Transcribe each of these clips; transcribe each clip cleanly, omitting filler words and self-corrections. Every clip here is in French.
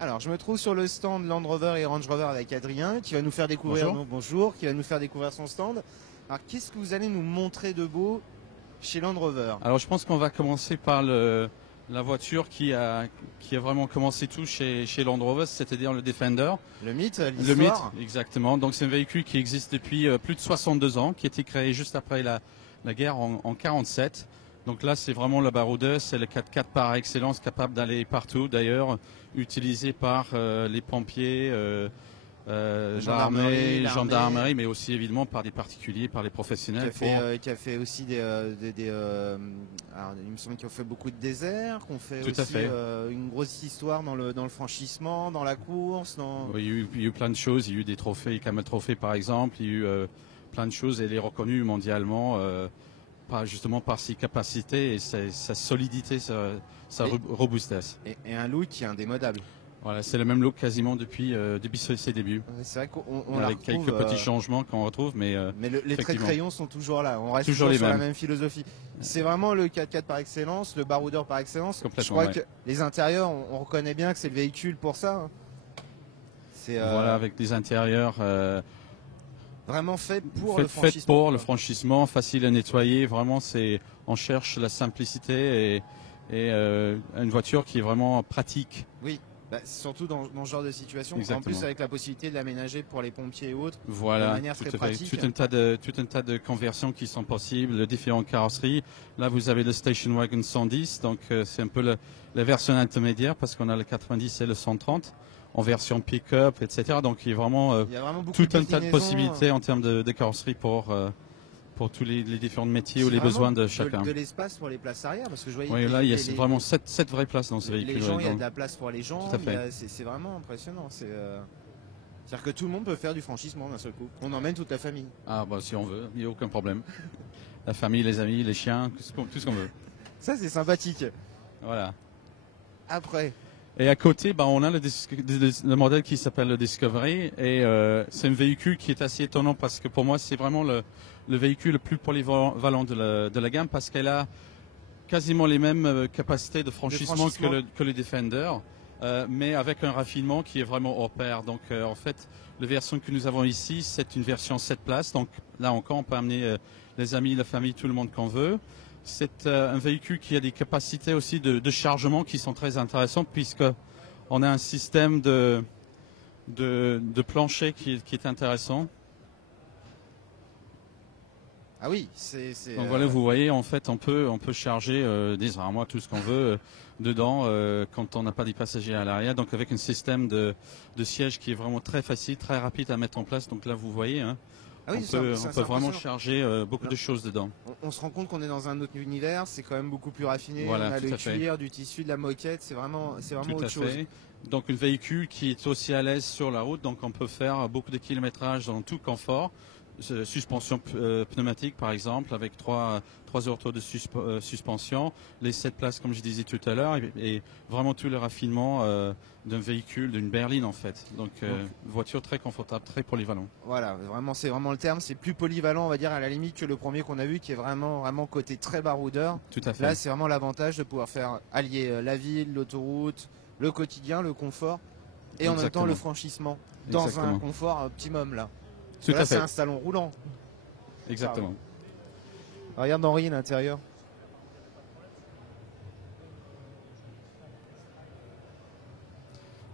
Alors, je me trouve sur le stand Land Rover et Range Rover avec Adrien, qui va nous faire découvrir, qui va nous faire découvrir son stand. Alors, qu'est-ce que vous allez nous montrer de beau chez Land Rover? Alors, je pense qu'on va commencer par la voiture qui a vraiment commencé tout chez Land Rover, c'est-à-dire le Defender. Le mythe, l'histoire. Le mythe, exactement. Donc, c'est un véhicule qui existe depuis plus de 62 ans, qui a été créé juste après la guerre en 47. Donc là, c'est vraiment le baroudeur, c'est le 4x4 par excellence, capable d'aller partout. D'ailleurs, utilisé par les pompiers, gendarmerie, mais aussi évidemment par des particuliers, par les professionnels. Qui a fait aussi alors, il me semble qu'on fait beaucoup de déserts, qu'on fait Tout aussi à fait. Une grosse histoire dans le franchissement, dans la course. Oui, il y a eu plein de choses. Il y a eu des trophées, Camel Trophy par exemple. Il y a eu plein de choses et il est reconnu mondialement. Justement par ses capacités et sa solidité, sa robustesse. Et un look qui est indémodable. Voilà, c'est le même look quasiment depuis ses débuts. C'est vrai qu'on avec retrouve, quelques petits changements qu'on retrouve, mais les traits de crayon sont toujours là. On reste toujours sur mêmes. la même philosophie. C'est vraiment le 4x4 par excellence, le baroudeur par excellence. Je crois que les intérieurs, on reconnaît bien que c'est le véhicule pour ça. Hein. Voilà, avec des intérieurs vraiment fait pour le franchissement. Fait pour le franchissement, facile à nettoyer. Vraiment, on cherche la simplicité et une voiture qui est vraiment pratique. Oui. Surtout dans ce genre de situation. Exactement. En plus, avec la possibilité de l'aménager pour les pompiers et autres, voilà, de manière très pratique. Tout un tas de conversions qui sont possibles, de différentes carrosseries. Là, vous avez le Station Wagon 110, donc c'est un peu la version intermédiaire parce qu'on a le 90 et le 130 en version pick-up, etc. Donc il y a vraiment, tout un tas de possibilités en termes de carrosserie pour tous les différents métiers ou les besoins de chacun. De l'espace pour les places arrière, parce que je voyais. Oui, là, il y a vraiment 7 vraies places dans ce véhicule. Les gens, il y a de la place pour les gens. Tout à fait. C'est vraiment impressionnant. C'est-à-dire que tout le monde peut faire du franchissement d'un seul coup. On emmène toute la famille. Ah, bah, si on veut, il n'y a aucun problème. La famille, les amis, les chiens, tout ce qu'on veut. Ça, c'est sympathique. Voilà. Après. Et à côté, on a le modèle qui s'appelle le Discovery. Et c'est un véhicule qui est assez étonnant parce que pour moi, c'est vraiment le véhicule le plus polyvalent de la gamme parce qu'elle a quasiment les mêmes capacités de franchissement que le Defender, mais avec un raffinement qui est vraiment hors pair. Donc en fait, la version que nous avons ici, c'est une version 7 places. Donc là encore, on peut amener les amis, la famille, tout le monde qu'on veut. C'est un véhicule qui a des capacités aussi de chargement qui sont très intéressantes puisque on a un système de plancher qui est intéressant. Ah oui, donc voilà, vous voyez, en fait, on peut charger des armoires, tout ce qu'on veut dedans quand on n'a pas des passagers à l'arrière. Donc avec un système de siège qui est vraiment très facile, très rapide à mettre en place. Donc là, vous voyez, hein, on peut vraiment charger beaucoup de choses dedans. On se rend compte qu'on est dans un autre univers, c'est quand même beaucoup plus raffiné. Voilà, on a le cuir, du tissu, de la moquette, c'est vraiment autre chose. Donc un véhicule qui est aussi à l'aise sur la route, donc on peut faire beaucoup de kilométrage dans tout confort. Suspension pneumatique par exemple avec trois orthos de suspension, les 7 places comme je disais tout à l'heure et vraiment tout le raffinement d'un véhicule, d'une berline en fait. Donc voiture très confortable, très polyvalent. Voilà, c'est vraiment le terme, c'est plus polyvalent on va dire à la limite que le premier qu'on a vu qui est vraiment côté très baroudeur. Tout à fait. Là c'est vraiment l'avantage de pouvoir faire allier la ville, l'autoroute, le quotidien, le confort et en même temps le franchissement dans un confort optimum là. Tout à fait. C'est un salon roulant. Exactement. Regarde Henri l'intérieur.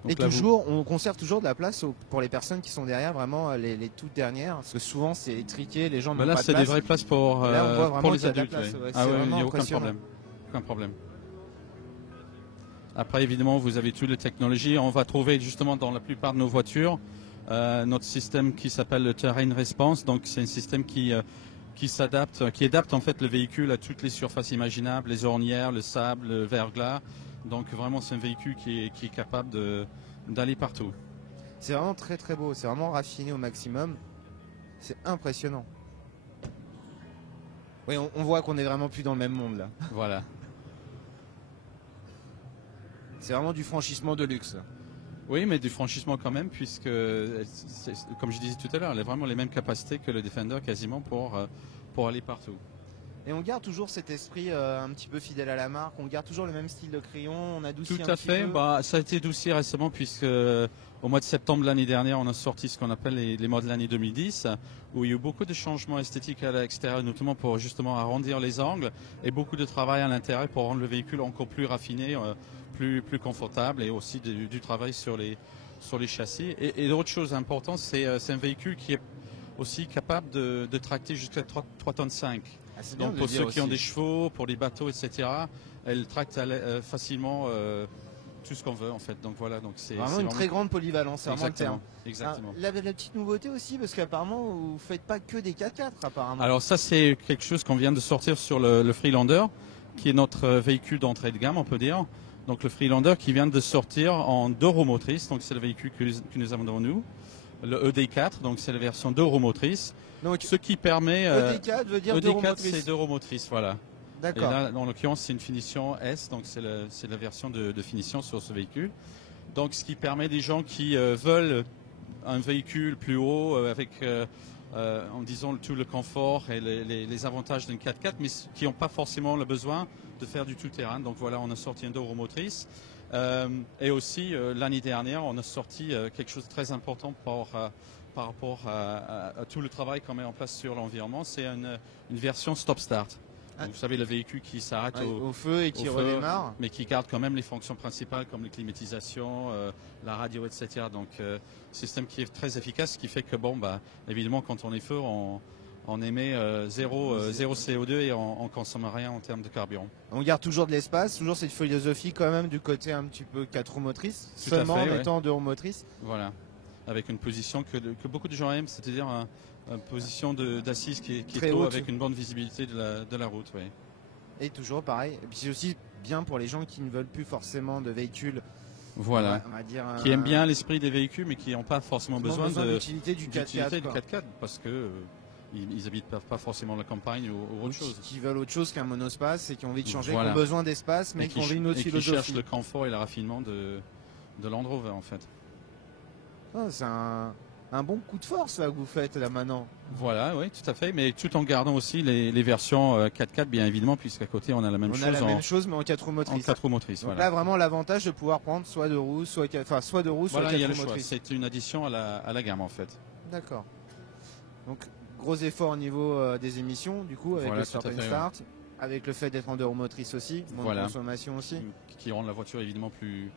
Et toujours, on conserve toujours de la place pour les personnes qui sont derrière, vraiment les toutes dernières, parce que souvent c'est étriqué, les gens n'ont pas de place. Là, c'est des vraies places pour les adultes. Ah oui, il n'y a aucun problème. Après, évidemment, vous avez toutes les technologies. On va trouver justement dans la plupart de nos voitures notre système qui s'appelle le Terrain Response. Donc, c'est un système qui adapte en fait le véhicule à toutes les surfaces imaginables, les ornières, le sable, le verglas. Donc, vraiment, c'est un véhicule qui est capable d'aller partout. C'est vraiment très très beau. C'est vraiment raffiné au maximum. C'est impressionnant. Oui, on voit qu'on est vraiment plus dans le même monde là. Voilà. C'est vraiment du franchissement de luxe. Oui, mais du franchissement quand même, puisque, comme je disais tout à l'heure, elle a vraiment les mêmes capacités que le Defender quasiment pour aller partout. Et on garde toujours cet esprit un petit peu fidèle à la marque, on garde toujours le même style de crayon, on adoucit Tout à fait, ça a été adouci récemment puisque au mois de septembre l'année dernière, on a sorti ce qu'on appelle les modèles l'année 2010, où il y a eu beaucoup de changements esthétiques à l'extérieur, notamment pour justement arrondir les angles, et beaucoup de travail à l'intérieur pour rendre le véhicule encore plus raffiné, plus confortable, et aussi du travail sur les châssis. Et l'autre chose importante, c'est un véhicule qui est aussi capable de tracter jusqu'à 3,5 tonnes. Donc pour ceux qui ont des chevaux, pour les bateaux, etc., elle tracte facilement tout ce qu'on veut en fait. Donc voilà, donc c'est vraiment une très grande polyvalence, c'est vraiment le terme. Exactement. La petite nouveauté aussi, parce qu'apparemment vous faites pas que des 4x4 apparemment. Alors ça c'est quelque chose qu'on vient de sortir sur le Freelander, qui est notre véhicule d'entrée de gamme, on peut dire. Donc le Freelander qui vient de sortir en 2 roues motrices, donc c'est le véhicule que nous avons devant nous. Le ED4, donc c'est la version 2 roues motrices. Donc, ce qui permet. ED4 veut dire 2 roues motrices. C'est 2 roues motrices, voilà. D'accord. Et là, en l'occurrence, c'est une finition S, donc c'est la version de finition sur ce véhicule. Donc, ce qui permet des gens qui veulent un véhicule plus haut, avec, en disant, tout le confort et les avantages d'une 4x4, mais qui n'ont pas forcément le besoin de faire du tout-terrain. Donc voilà, on a sorti un 2 roues motrices. Et aussi, l'année dernière, on a sorti quelque chose de très important par rapport à tout le travail qu'on met en place sur l'environnement. C'est une version stop-start. Vous savez, le véhicule qui s'arrête au feu et qui redémarre. Mais qui garde quand même les fonctions principales comme les climatisations, la radio, etc. Donc, système qui est très efficace, ce qui fait que, évidemment, quand on est feu, on émet zéro CO2 et on consomme rien en termes de carburant. On garde toujours de l'espace, toujours cette philosophie quand même du côté un petit peu 4 roues motrices, seulement en étant 2 roues motrices. Voilà, avec une position que beaucoup de gens aiment, c'est-à-dire une position d'assise qui est haut, avec une bonne visibilité de la route. Oui. Et toujours pareil, et puis c'est aussi bien pour les gens qui ne veulent plus forcément de véhicules. Voilà, on va dire, qui aiment bien l'esprit des véhicules mais qui n'ont pas forcément besoin de l'utilité du 4x4 parce que ils habitent pas forcément la campagne ou autre chose. Qui veulent autre chose qu'un monospace et qui ont envie de changer, qui ont besoin d'espace mais qui ont envie d'une autre philosophie. Qui cherchent le confort et le raffinement de Land Rover en fait. C'est un bon coup de force là, que vous faites là maintenant. Voilà, oui, tout à fait, mais tout en gardant aussi les versions 4x4 bien évidemment, puisqu'à côté on a la même chose. On a la même chose mais en 4 roues motrices. En 4 roues motrices, donc voilà. Là vraiment l'avantage de pouvoir prendre soit 2 roues, soit 4 roues, soit 4 roues motrices. C'est une addition à la gamme en fait. D'accord. Donc gros effort au niveau des émissions du coup avec le stop and start, avec le fait d'être en 2 roues motrices aussi, moins de consommation aussi. Qui rend la voiture évidemment plus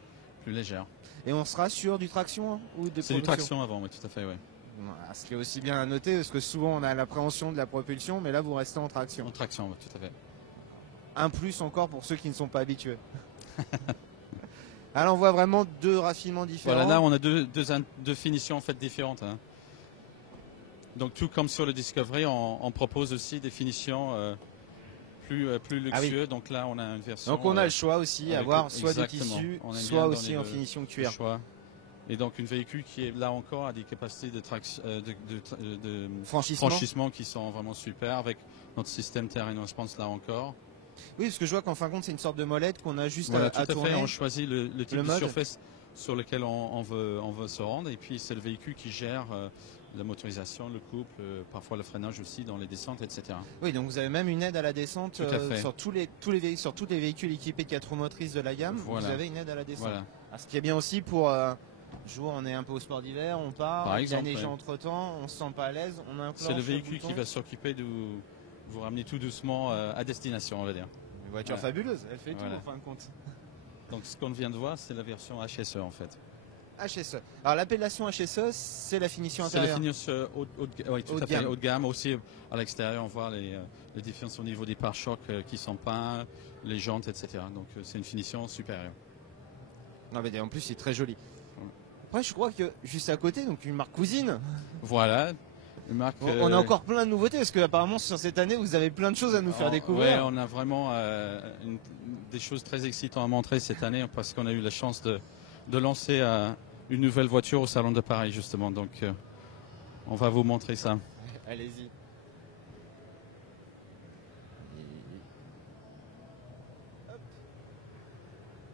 légère. Et on sera sur du traction ou de C'est du traction avant, oui, tout à fait, oui. Ce qui est aussi bien à noter, parce que souvent on a l'appréhension de la propulsion, mais là vous restez en traction. En traction, oui, tout à fait. Un plus encore pour ceux qui ne sont pas habitués. Alors on voit vraiment 2 raffinements différents. Voilà, là on a deux finitions en fait différentes. Hein. Donc tout comme sur le Discovery, on propose aussi des finitions plus luxueux. Donc là on a une version. Donc on a le choix aussi, avoir soit du tissu, soit aussi en finition cuir. Et donc un véhicule qui est là encore à des capacités de franchissement qui sont vraiment super, avec notre système Terrain Response là encore. Oui, parce que je vois qu'en fin de compte c'est une sorte de molette qu'on a juste à tourner. On choisit le type de surface sur lequel on veut se rendre, et puis c'est le véhicule qui gère la motorisation, le couple, parfois le freinage aussi dans les descentes, etc. Oui, donc vous avez même une aide à la descente sur tous les véhicules équipés de 4 roues motrices de la gamme. Voilà. Vous avez une aide à la descente. Voilà. Alors, ce qui est bien aussi pour jour, on est un peu au sport d'hiver, on part, il y a neigé entre temps, on se sent pas à l'aise, on a un c'est le véhicule qui va s'occuper de vous ramener tout doucement à destination, on va dire. Une voiture fabuleuse, elle fait tout en fin de compte. Donc ce qu'on vient de voir, c'est la version HSE en fait. HSE. Alors l'appellation HSE, c'est la finition intérieure. C'est la finition haut de gamme. Aussi à l'extérieur, on voit les différences au niveau des pare-chocs qui sont peints, les jantes, etc. Donc c'est une finition supérieure. Non, mais en plus, c'est très joli. Après, je crois que juste à côté, donc une marque cousine. Voilà. Une marque, on a encore plein de nouveautés parce que apparemment sur cette année, vous avez plein de choses à nous faire découvrir. Oui, on a vraiment des choses très excitantes à montrer cette année parce qu'on a eu la chance de lancer une nouvelle voiture au Salon de Paris justement. Donc on va vous montrer ça. Allez-y.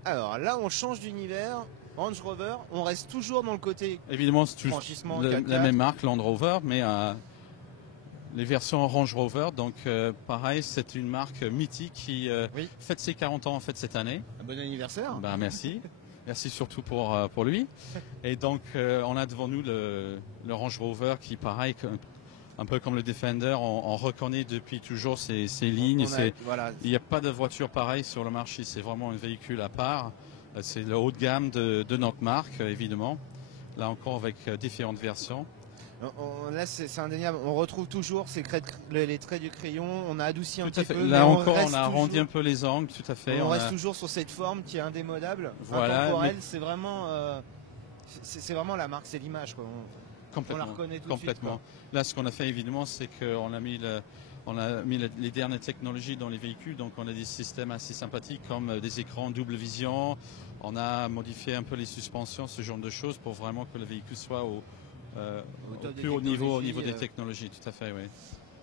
Alors là, on change d'univers. Range Rover, on reste toujours dans le côté évidemment, c'est franchissement la même marque, Land Rover, mais les versions Range Rover. Donc pareil, c'est une marque mythique qui fête ses 40 ans en fait cette année. Un bon anniversaire. Ben, merci. Merci surtout pour lui. Et donc on a devant nous le Range Rover qui pareil, un peu comme le Defender, on reconnaît depuis toujours ces lignes. Il n'y a pas de voiture pareille sur le marché, c'est vraiment un véhicule à part. C'est le haut de gamme de notre marque évidemment. Là encore avec différentes versions. Là, c'est indéniable. On retrouve toujours les traits du crayon. On a adouci un petit peu. Là encore, on a arrondi un peu les angles, tout à fait. On reste toujours sur cette forme qui est indémodable. Voilà. Intemporelle. C'est vraiment la marque, c'est l'image. On la reconnaît tout complètement. De suite, là, ce qu'on a fait évidemment, c'est qu'on a mis les dernières technologies dans les véhicules. Donc, on a des systèmes assez sympathiques comme des écrans double vision. On a modifié un peu les suspensions, ce genre de choses, pour vraiment que le véhicule soit au plus haut niveau des technologies, tout à fait, oui.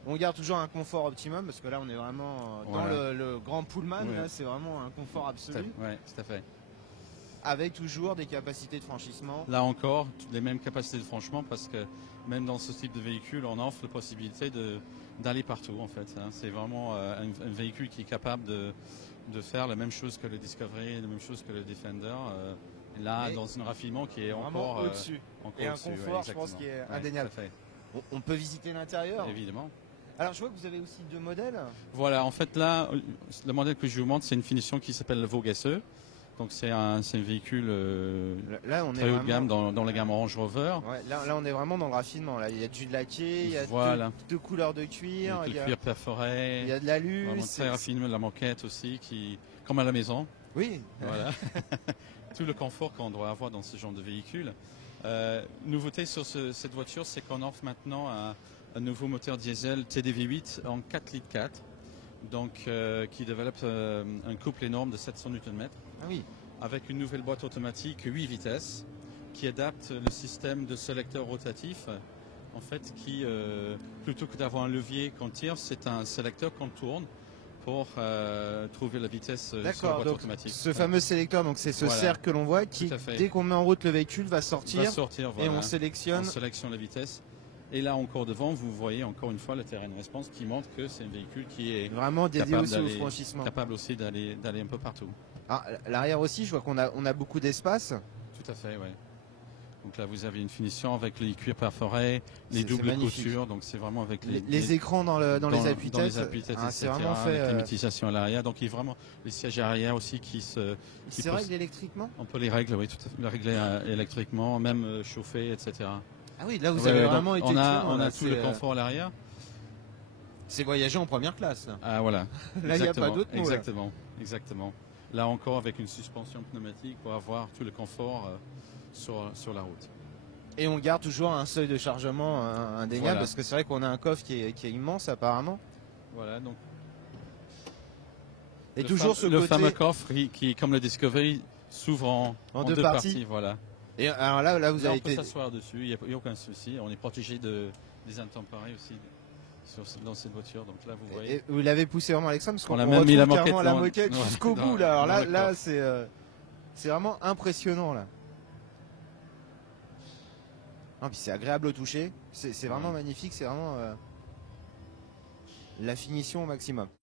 On garde toujours un confort optimum parce que là on est vraiment dans le grand Pullman, c'est vraiment un confort absolu. Oui, tout à fait. Avec toujours des capacités de franchissement. Là encore, les mêmes capacités de franchissement parce que même dans ce type de véhicule, on offre la possibilité d'aller partout en fait. C'est vraiment un véhicule qui est capable de faire la même chose que le Discovery, la même chose que le Defender. Là, dans un raffinement qui est encore au-dessus. Et un confort, je pense, qui est indéniable. On peut visiter l'intérieur. Évidemment. Alors, je vois que vous avez aussi 2 modèles. Voilà, en fait, là, le modèle que je vous montre, c'est une finition qui s'appelle le Vogue. Donc, c'est un véhicule très haut de gamme dans la gamme Range Rover. Ouais, là, on est vraiment dans le raffinement. Là. Il y a du laqué, il y a deux couleurs de cuir. Il y a cuir perforé. Il y a de l'alu. Vraiment très raffiné, la moquette aussi, comme à la maison. Oui. Voilà. Tout le confort qu'on doit avoir dans ce genre de véhicule. Nouveauté sur cette voiture, c'est qu'on offre maintenant un nouveau moteur diesel TDV8 en 4 litres 4, donc qui développe un couple énorme de 700 Nm. Ah oui. Avec une nouvelle boîte automatique 8 vitesses qui adapte le système de sélecteur rotatif. En fait, qui plutôt que d'avoir un levier qu'on tire, c'est un sélecteur qu'on tourne pour trouver la vitesse sur la boîte automatique. Ce fameux sélecteur, donc c'est ce cercle que l'on voit qui, dès qu'on met en route le véhicule, va sortir et on sélectionne. On sélectionne la vitesse. Et là encore devant, vous voyez encore une fois le terrain de response qui montre que c'est un véhicule qui est vraiment dédié aussi au franchissement. Capable aussi d'aller un peu partout. Ah, l'arrière aussi, je vois qu'on a beaucoup d'espace. Tout à fait, oui. Donc là, vous avez une finition avec les cuirs perforés, les doubles coutures. Donc c'est vraiment avec les écrans dans les appuis-têtes. C'est vraiment fait. Avec climatisation à l'arrière. Donc il y a vraiment les sièges arrière aussi qui se. C'est règle électriquement. On peut les régler, oui, tout à fait. Les régler électriquement, même chauffer, etc. Ah oui, là vous avez vraiment été. On a tout le confort à l'arrière. C'est voyager en première classe. Là. Ah voilà. Là il n'y a pas d'autre mot. Exactement. Là encore avec une suspension pneumatique pour avoir tout le confort sur la route. Et on garde toujours un seuil de chargement indéniable parce que c'est vrai qu'on a un coffre qui est immense apparemment. Voilà donc. Et toujours le fameux coffre qui comme le Discovery s'ouvre en deux parties. Voilà. Et alors là vous avez été. On peut s'asseoir dessus, il n'y a aucun souci. On est protégé des intempéries aussi. Dans cette voiture, donc là vous voyez. Et vous l'avez poussé vraiment à l'extrême parce qu'on a même mis la moquette jusqu'au bout là. Alors là c'est vraiment impressionnant là. Ah, puis c'est agréable au toucher, c'est vraiment magnifique, c'est vraiment la finition au maximum.